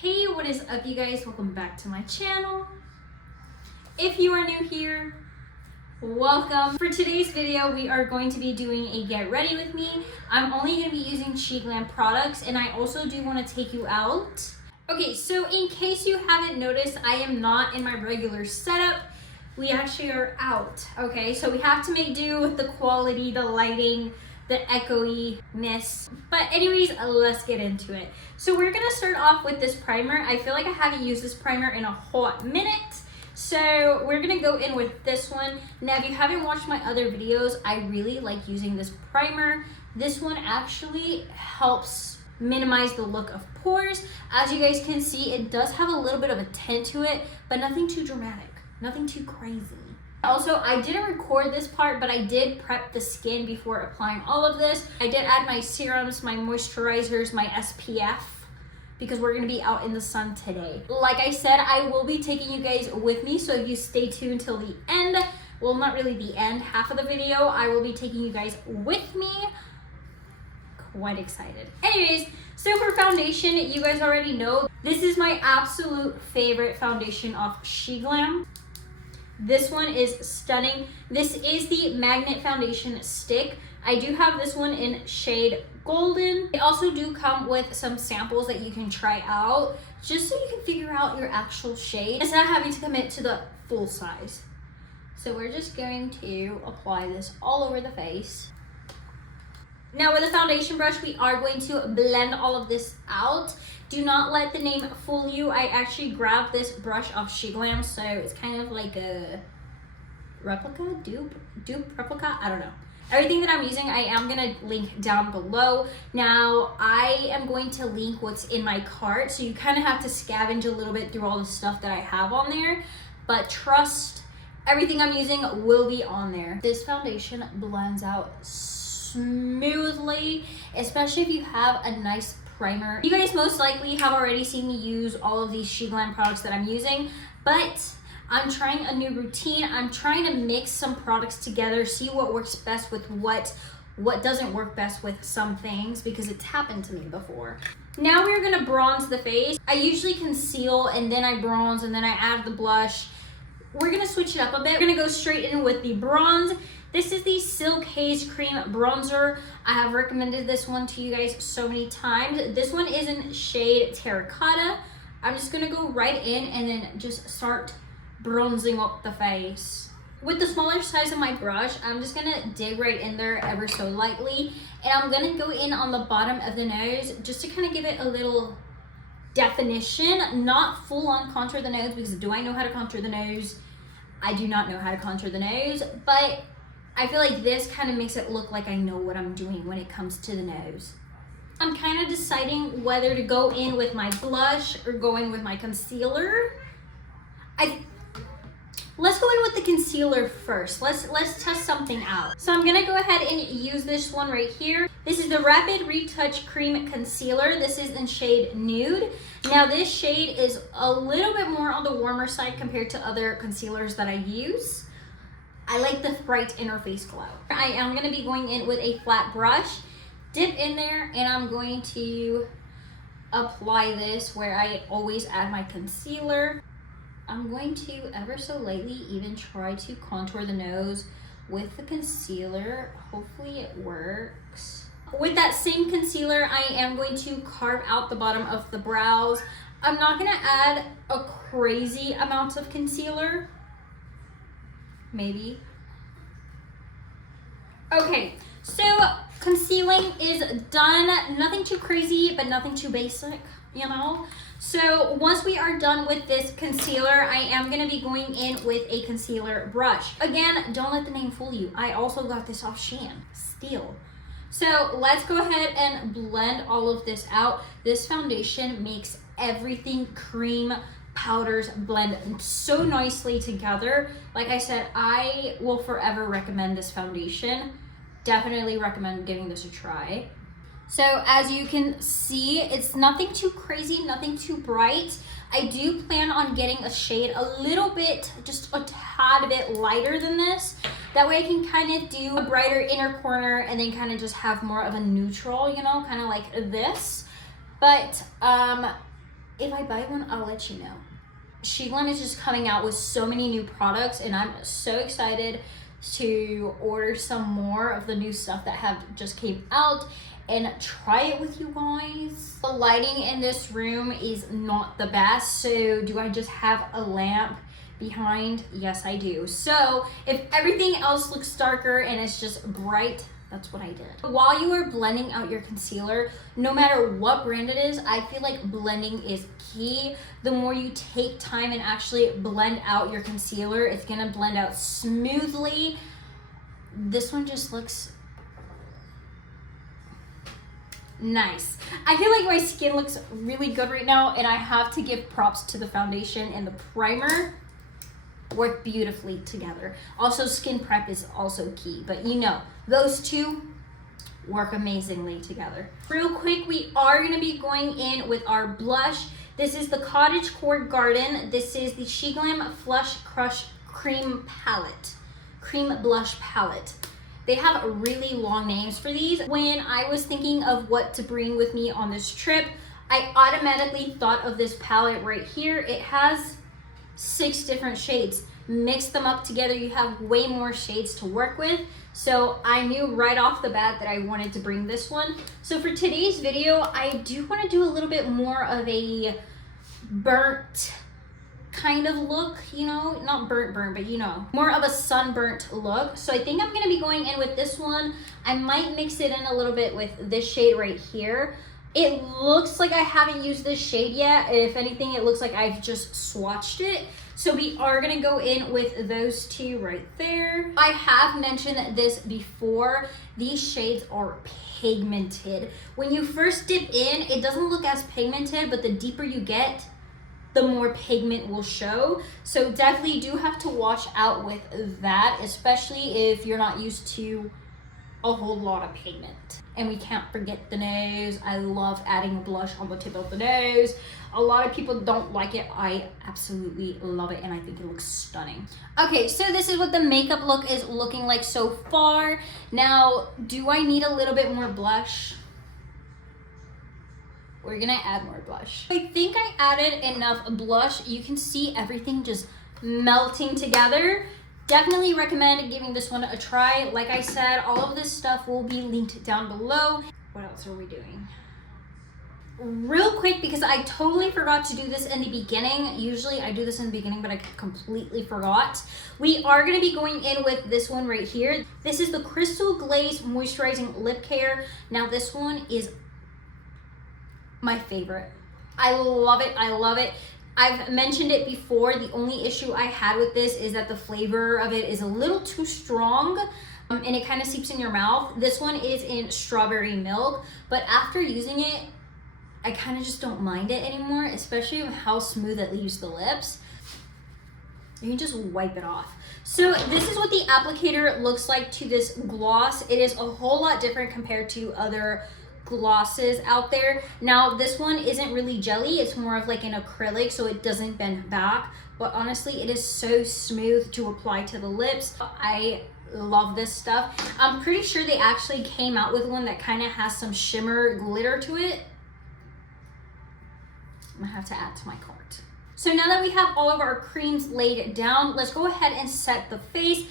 Hey, what is up you guys? Welcome back to my channel. If you are new here, welcome. For today's video, we are going to be doing a get ready with me. I'm only going to be using Sheglam products, and I also do want to take you out. Okay, so in case you haven't noticed, I am not in my regular setup. We actually are out, okay? So we have to make do with the quality, the lighting, the echoey-ness. But anyways, let's get into it. So we're gonna start off with this primer. I feel like I haven't used this primer in a hot minute. So we're gonna go in with this one. Now, if you haven't watched my other videos, I really like using this primer. This one actually helps minimize the look of pores. As you guys can see, it does have a little bit of a tint to it, but nothing too dramatic, nothing too crazy. Also, I didn't record this part, but I did prep the skin before applying all of this. I did add my serums, my moisturizers, my SPF, because we're gonna be out in the sun today. Like I said, I will be taking you guys with me, so if you stay tuned till the end, well, not really the end, half of the video, I will be taking you guys with me. Quite excited. Anyways, so for foundation, you guys already know, this is my absolute favorite foundation off Sheglam. This one is stunning. This is the Magnet Foundation Stick. I do have this one in shade Golden. They also do come with some samples that you can try out, just so you can figure out your actual shade instead of having to commit to the full size. So we're just going to apply this all over the face. Now with a foundation brush, we are going to blend all of this out. Do not let the name fool you. I actually grabbed this brush off Sheglam, so it's kind of like a replica, dupe replica, I don't know. Everything that I'm using, I am gonna link down below. Now, I am going to link what's in my cart, so you kind of have to scavenge a little bit through all the stuff that I have on there, but trust, everything I'm using will be on there. This foundation blends out smoothly, especially if you have a nice primer. You guys most likely have already seen me use all of these Sheglam products that I'm using, but I'm trying a new routine. I'm trying to mix some products together, see what works best with what doesn't work best with some things, because it's happened to me before. Now we're gonna bronze the face. I usually conceal and then I bronze and then I add the blush. We're gonna switch it up a bit. We're gonna go straight in with the bronze. This is the Silk Haze Cream Bronzer. I have recommended this one to you guys so many times. This one is in shade Terracotta. I'm just gonna go right in and then just start bronzing up the face. With the smaller size of my brush, I'm just gonna dig right in there ever so lightly. And I'm gonna go in on the bottom of the nose just to kind of give it a little definition, not full on contour the nose, because do I know how to contour the nose? I do not know how to contour the nose, but I feel like this kind of makes it look like I know what I'm doing when it comes to the nose. I'm kind of deciding whether to go in with my blush or go in with my concealer. Let's go in with the concealer first. Let's test something out. So I'm gonna go ahead and use this one right here. This is the Rapid Retouch Cream Concealer. This is in shade Nude. Now this shade is a little bit more on the warmer side compared to other concealers that I use. I like the bright inner face glow. I am gonna be going in with a flat brush, dip in there, and I'm going to apply this where I always add my concealer. I'm going to ever so lightly even try to contour the nose with the concealer. Hopefully it works. With that same concealer, I am going to carve out the bottom of the brows. I'm not gonna add a crazy amount of concealer. Maybe. Okay, so concealing is done. Nothing too crazy, but nothing too basic, you know? So once we are done with this concealer, I am gonna be going in with a concealer brush. Again, don't let the name fool you. I also got this off Shein, steal. So let's go ahead and blend all of this out. This foundation makes everything cream, powders blend so nicely together. Like I said, I will forever recommend this foundation. Definitely recommend giving this a try. So as you can see, it's nothing too crazy, nothing too bright. I do plan on getting a shade a little bit, just a tad bit lighter than this. That way I can kind of do a brighter inner corner and then kind of just have more of a neutral, you know, kind of like this. But if I buy one, I'll let you know. Sheglam is just coming out with so many new products, and I'm so excited to order some more of the new stuff that have just came out and try it with you guys. The lighting in this room is not the best, so do I just have a lamp behind? Yes, I do. So if everything else looks darker and it's just bright, that's what I did. While you are blending out your concealer, no matter what brand it is, I feel like blending is key. The more you take time and actually blend out your concealer, it's gonna blend out smoothly. This one just looks nice. I feel like my skin looks really good right now, and I have to give props to the foundation and the primer. Work beautifully together. Also, skin prep is also key, but you know, those two work amazingly together. Real quick, we are gonna be going in with our blush. This is the Cottage Core Garden. This is the Sheglam Flush Crush Cream Palette, Cream Blush Palette. They have really long names for these. When I was thinking of what to bring with me on this trip, I automatically thought of this palette right here. It has 6 different shades. Mix them up together, you have way more shades to work with. So I knew right off the bat that I wanted to bring this one. So for today's video, I do want to do a little bit more of a burnt kind of look, you know, not burnt, but you know, more of a sunburnt look. So I think I'm gonna be going in with this one. I might mix it in a little bit with this shade right here. It looks like I haven't used this shade yet. If anything, it looks like I've just swatched it. So we are gonna go in with those two right there. I have mentioned this before. These shades are pigmented. When you first dip in, it doesn't look as pigmented, but the deeper you get, the more pigment will show. So definitely do have to watch out with that, especially if you're not used to a whole lot of pigment. And we can't forget the nose. I love adding a blush on the tip of the nose. A lot of people don't like it. I absolutely love it, and I think it looks stunning. Okay, so this is what the makeup look is looking like so far. Now, do I need a little bit more blush? We're gonna add more blush. I think I added enough blush. You can see everything just melting together. Definitely recommend giving this one a try. Like I said, all of this stuff will be linked down below. What else are we doing? Real quick, because I totally forgot to do this in the beginning. Usually I do this in the beginning, but I completely forgot. We are gonna be going in with this one right here. This is the Crystal Glaze Moisturizing Lip Care. Now this one is my favorite. I love it, I love it. I've mentioned it before. The only issue I had with this is that the flavor of it is a little too strong and it kind of seeps in your mouth. This one is in strawberry milk, but after using it, I kind of just don't mind it anymore, especially with how smooth it leaves the lips. You can just wipe it off. So this is what the applicator looks like to this gloss. It is a whole lot different compared to other glosses out there. Now this one isn't really jelly, it's more of like an acrylic, so it doesn't bend back, but honestly it is so smooth to apply to the lips. I love this stuff. I'm pretty sure they actually came out with one that kind of has some shimmer glitter to it. I'm gonna have to add to my cart. So now that we have all of our creams laid down, let's go ahead and set the face.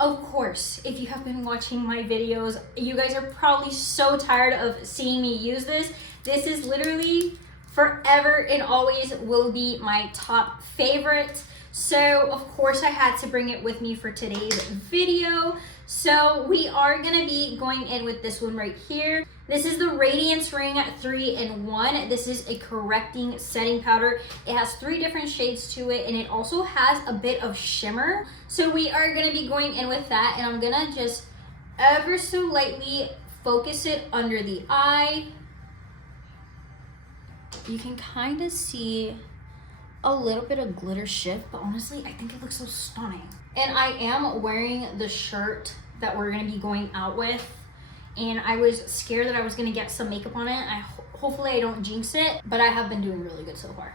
Of course, if you have been watching my videos, you guys are probably so tired of seeing me use this. This is literally forever and always will be my top favorite. So of course I had to bring it with me for today's video. So we are gonna be going in with this one right here. This is the Radiance Ring 3-in-1. This is a correcting setting powder. It has 3 different shades to it, and it also has a bit of shimmer. So we are gonna be going in with that, and I'm gonna just ever so lightly focus it under the eye. You can kind of see a little bit of glitter shift, but honestly, I think it looks so stunning. And I am wearing the shirt that we're gonna be going out with, and I was scared that I was gonna get some makeup on it. Hopefully I don't jinx it, but I have been doing really good so far.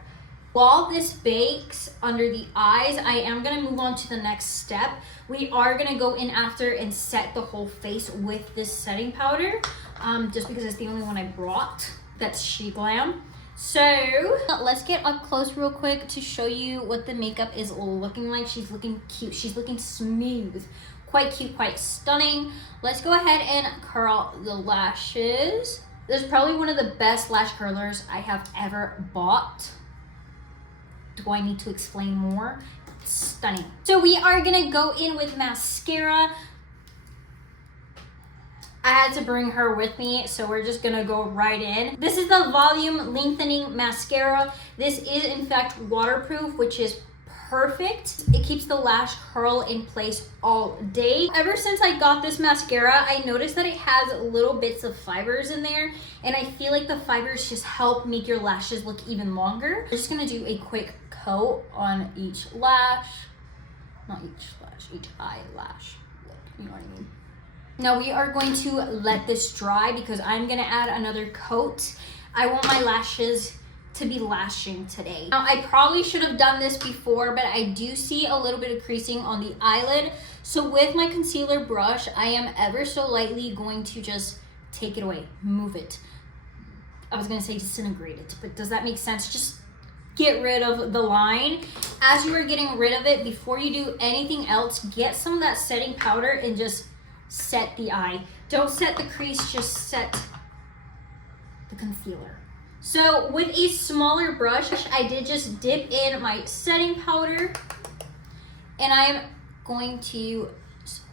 While this bakes under the eyes, I am gonna move on to the next step. We are gonna go in after and set the whole face with this setting powder, just because it's the only one I brought. That's Sheglam. So let's get up close real quick to show you what the makeup is looking like. She's looking cute. She's looking smooth. Quite cute, quite stunning. Let's go ahead and curl the lashes. This is probably one of the best lash curlers I have ever bought. Do I need to explain more? It's stunning. So we are gonna go in with mascara. I had to bring her with me, so we're just gonna go right in. This is the Volume Lengthening Mascara. This is in fact waterproof, which is perfect. It keeps the lash curl in place all day. Ever since I got this mascara, I noticed that it has little bits of fibers in there, and I feel like the fibers just help make your lashes look even longer. I'm just gonna do a quick coat on each lash. Not each lash, each eyelash. You know what I mean? Now we are going to let this dry because I'm gonna add another coat. I want my lashes to be lashing today. Now I probably should have done this before, but I do see a little bit of creasing on the eyelid. So with my concealer brush, I am ever so lightly going to just take it away, move it. I was gonna say disintegrate it, but does that make sense? Just get rid of the line. As you are getting rid of it, before you do anything else, get some of that setting powder and just set the eye. Don't set the crease, just set the concealer. So with a smaller brush, I did just dip in my setting powder, and I am going to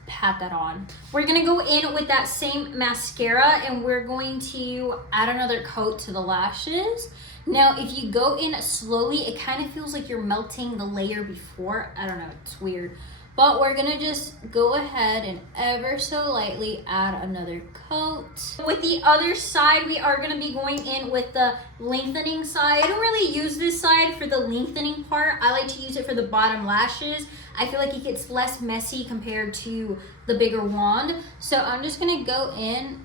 pat that on. We're gonna go in with that same mascara, and we're going to add another coat to the lashes. Now, if you go in slowly, it kind of feels like you're melting the layer before. I don't know, it's weird. But we're gonna just go ahead and ever so lightly add another coat. With the other side, we are gonna be going in with the lengthening side. I don't really use this side for the lengthening part. I like to use it for the bottom lashes. I feel like it gets less messy compared to the bigger wand. So I'm just gonna go in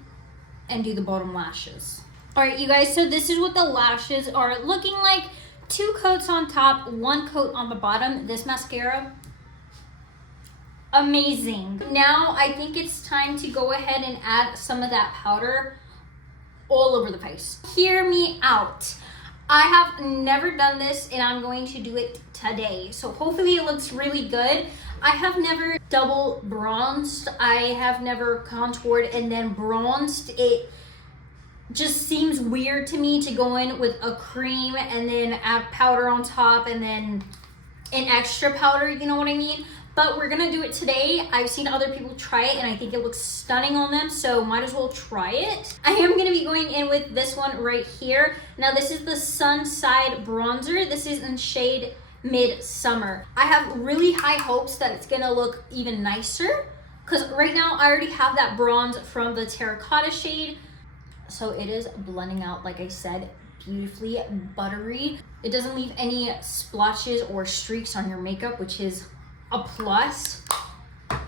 and do the bottom lashes. All right, you guys, so this is what the lashes are looking like. 2 coats on top, 1 coat on the bottom. This mascara, amazing. Now I think it's time to go ahead and add some of that powder all over the face. Hear me out. I have never done this, and I'm going to do it today. So hopefully it looks really good. I have never double bronzed. I have never contoured and then bronzed. It just seems weird to me to go in with a cream and then add powder on top and then an extra powder, you know what I mean? But we're gonna do it today. I've seen other people try it and I think it looks stunning on them, so might as well try it. I am gonna be going in with this one right here. Now this is the Sunside Bronzer. This is in shade Midsummer. I have really high hopes that it's gonna look even nicer, because right now I already have that bronze from the terracotta shade. So it is blending out, like I said, beautifully buttery. It doesn't leave any splotches or streaks on your makeup, which is a plus.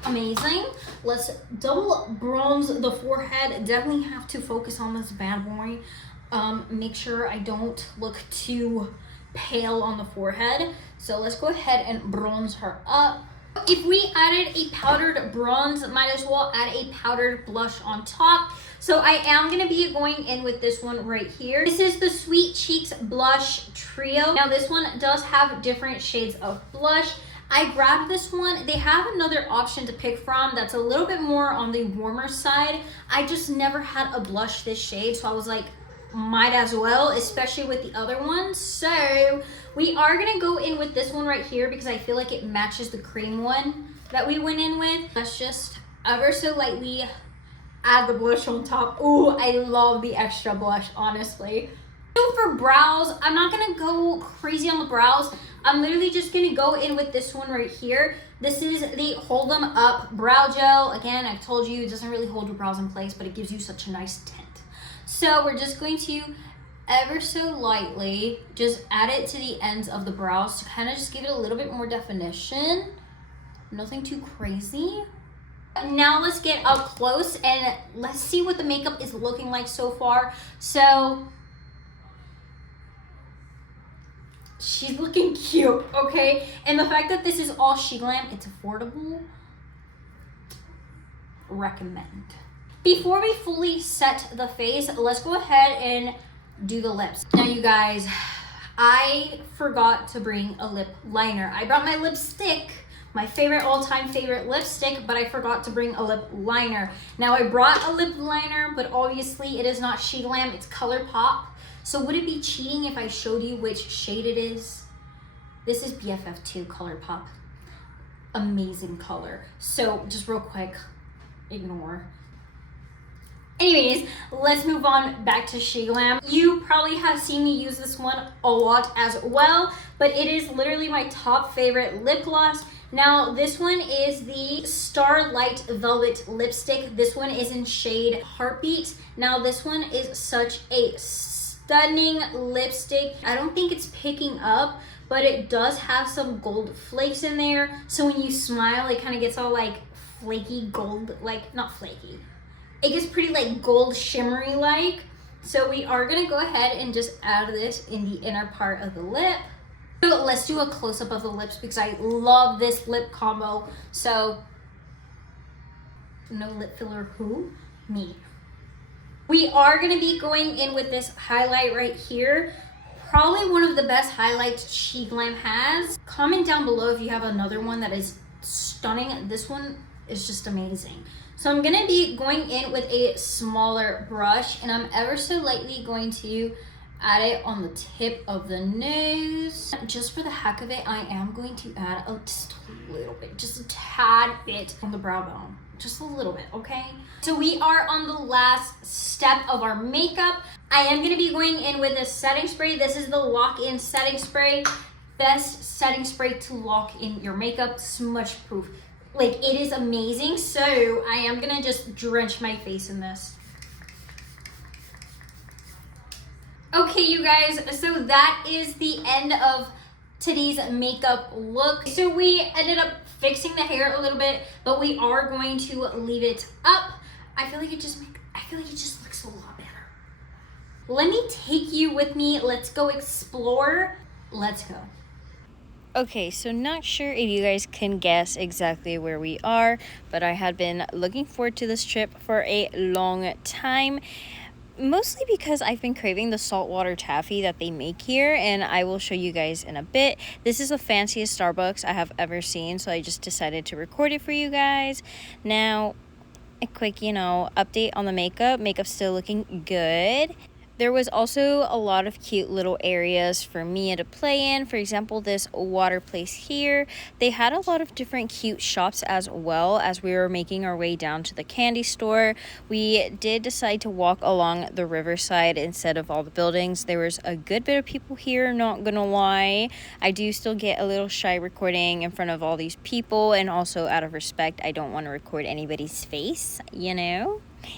Amazing. Let's double bronze the forehead. Definitely have to focus on this bad boy. Make sure I don't look too pale on the forehead. So let's go ahead and bronze her up. If we added a powdered bronze, might as well add a powdered blush on top. So I am going to be going in with this one right here. This is the Sweet Cheeks Blush Trio. Now this one does have different shades of blush. I grabbed this one. They have another option to pick from that's a little bit more on the warmer side. I just never had a blush this shade, so I was like, might as well, especially with the other ones. So we are gonna go in with this one right here because I feel like it matches the cream one that we went in with. Let's just ever so lightly add the blush on top. Ooh, I love the extra blush, honestly. So for brows, I'm not gonna go crazy on the brows. I'm literally just gonna go in with this one right here. This is the Hold 'Em Up Brow Gel. Again, I've told you it doesn't really hold your brows in place, but it gives you such a nice tint. So we're just going to ever so lightly just add it to the ends of the brows to kind of just give it a little bit more definition. Nothing too crazy. Now let's get up close and let's see what the makeup is looking like so far. So she's looking cute, okay? And the fact that this is all Sheglam, it's affordable. Recommend. Before we fully set the face, let's go ahead and do the lips. Now you guys, I forgot to bring a lip liner. I brought my lipstick, my favorite all-time favorite lipstick, but I forgot to bring a lip liner. Now I brought a lip liner, but obviously it is not Sheglam, it's ColourPop. So would it be cheating if I showed you which shade it is? This is BFF2 ColourPop. Amazing color. So just real quick, ignore. Anyways, let's move on back to Sheglam. You probably have seen me use this one a lot as well, but it is literally my top favorite lip gloss. Now, this one is the Starlight Velvet Lipstick. This one is in shade Heartbeat. Now, this one is such a stunning lipstick. I don't think it's picking up, but it does have some gold flakes in there. So when you smile, it kind of gets all like flaky gold, like not flaky. It gets pretty like gold shimmery like. So we are gonna go ahead and just add this in the inner part of the lip. So let's do a close-up of the lips because I love this lip combo. So no lip filler, who? Me. We are gonna be going in with this highlight right here. Probably one of the best highlights Sheglam has. Comment down below if you have another one that is stunning. This one is just amazing. So I'm gonna be going in with a smaller brush, and I'm ever so lightly going to add it on the tip of the nose. Just for the heck of it, I am going to add just a little bit, just a tad bit on the brow bone. Just a little bit, okay? So we are on the last step of our makeup. I am gonna be going in with this setting spray. This is the lock-in setting spray. Best setting spray to lock in your makeup, smudge proof. Like, it is amazing. So I am gonna just drench my face in this. Okay, you guys, so that is the end of today's makeup look. So we ended up fixing the hair a little bit, but we are going to leave it up. I feel like it just looks a lot better. Let me take you with me. Let's go explore. Let's go. Okay, so not sure if you guys can guess exactly where we are, but I had been looking forward to this trip for a long time. Mostly because I've been craving the saltwater taffy that they make here, and I will show you guys in a bit. This is the fanciest Starbucks I have ever seen, so I just decided to record it for you guys. Now, a quick, update on the makeup. Makeup's still looking good. There was also a lot of cute little areas for Mia to play in. For example, this water place here. They had a lot of different cute shops as well. As we were making our way down to the candy store, we did decide to walk along the riverside instead of all the buildings. There was a good bit of people here, not gonna lie. I do still get a little shy recording in front of all these people, and also out of respect, I don't want to record anybody's face,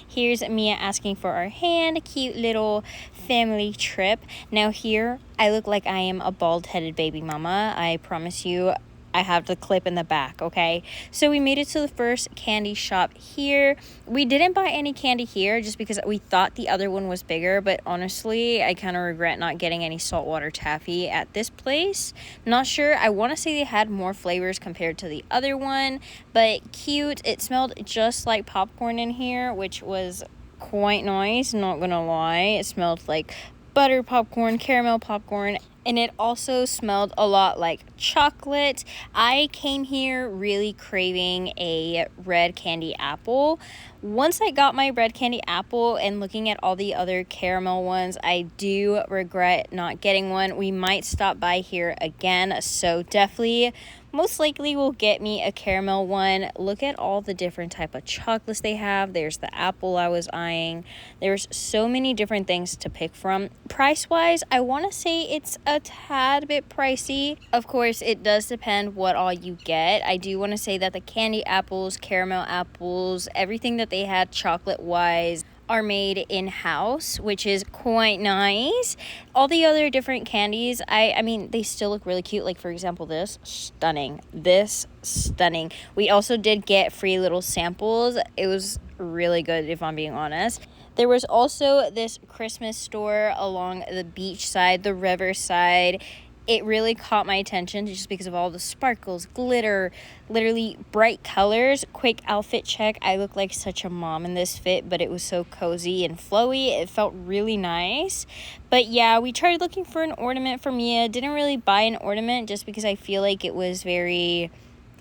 Here's Mia asking for our hand, a cute little family trip. Now here, I look like I am a bald-headed baby mama. I promise you, I have the clip in the back, okay? So we made it to the first candy shop here. We didn't buy any candy here just because we thought the other one was bigger, but honestly, I kind of regret not getting any saltwater taffy at this place. Not sure. I want to say they had more flavors compared to the other one, but cute. It smelled just like popcorn in here, which was quite nice, not gonna lie. It smelled like butter popcorn, caramel popcorn, and it also smelled a lot like chocolate. I came here really craving a red candy apple. Once I got my red candy apple and looking at all the other caramel ones, I do regret not getting one. We might stop by here again, so definitely most likely will get me a caramel one. Look at all the different type of chocolates they have. There's the apple I was eyeing. There's so many different things to pick from. Price wise, I want to say it's a tad bit pricey. Of course, it does depend what all you get. I do want to say that the candy apples, caramel apples, everything that they had chocolate wise are made in-house, which is quite nice. All the other different candies, I mean, they still look really cute. Like, for example, this, stunning. This, stunning. We also did get free little samples. It was really good, if I'm being honest. There was also this Christmas store along the beach side, the river side. it really caught my attention just because of all the sparkles, glitter, literally bright colors. Quick outfit check. I look like such a mom in this fit, but it was so cozy and flowy. It felt really nice. But yeah, we tried looking for an ornament for Mia. Didn't really buy an ornament just because I feel like it was very,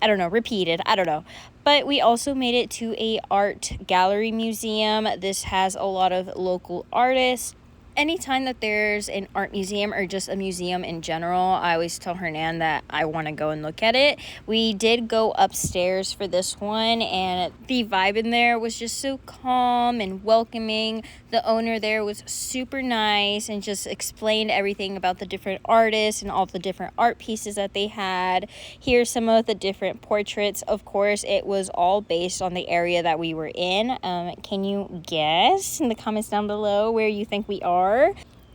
I don't know, repeated. I don't know. But we also made it to a art gallery museum. This has a lot of local artists. Anytime that there's an art museum or just a museum in general, I always tell Hernan that I want to go and look at it. We did go upstairs for this one, and the vibe in there was just so calm and welcoming. The owner there was super nice and just explained everything about the different artists and all the different art pieces that they had. Here's some of the different portraits. Of course, it was all based on the area that we were in. Can you guess in the comments down below where you think we are?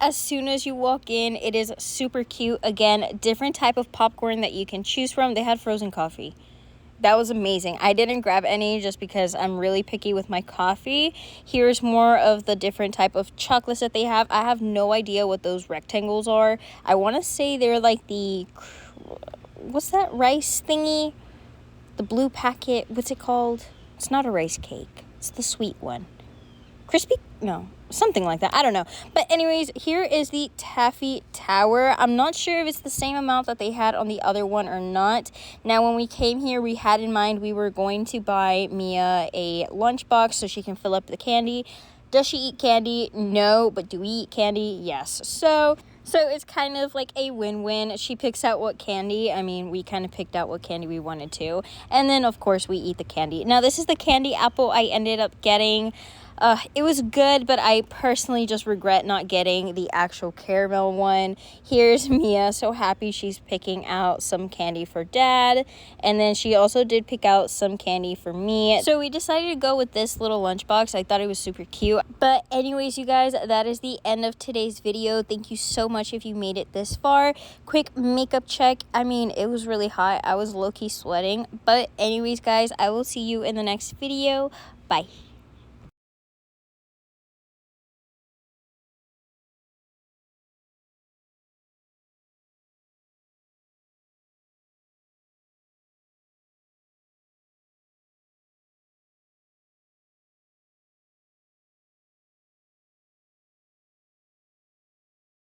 As soon as you walk in, it is super cute. Again, different type of popcorn that you can choose from. They had frozen coffee. That was amazing. I didn't grab any just because I'm really picky with my coffee. Here's more of the different type of chocolates that they have. I have no idea what those rectangles are. I want to say they're like the, what's that rice thingy? The blue packet, what's it called? It's not a rice cake. It's the sweet one. Crispy? No, something like that. I don't know. But anyways, here is the Taffy Tower. I'm not sure if it's the same amount that they had on the other one or not. Now, when we came here, we had in mind we were going to buy Mia a lunchbox so she can fill up the candy. Does she eat candy? No. But do we eat candy? Yes. So it's kind of like a win-win. She picks out what candy. I mean, we kind of picked out what candy we wanted to. And then, of course, we eat the candy. Now, this is the candy apple I ended up getting. It was good, but I personally just regret not getting the actual caramel one. Here's Mia, so happy she's picking out some candy for Dad. And then she also did pick out some candy for me. So we decided to go with this little lunchbox. I thought it was super cute. But anyways, you guys, that is the end of today's video. Thank you so much if you made it this far. Quick makeup check. I mean, it was really hot. I was low-key sweating. But anyways, guys, I will see you in the next video. Bye.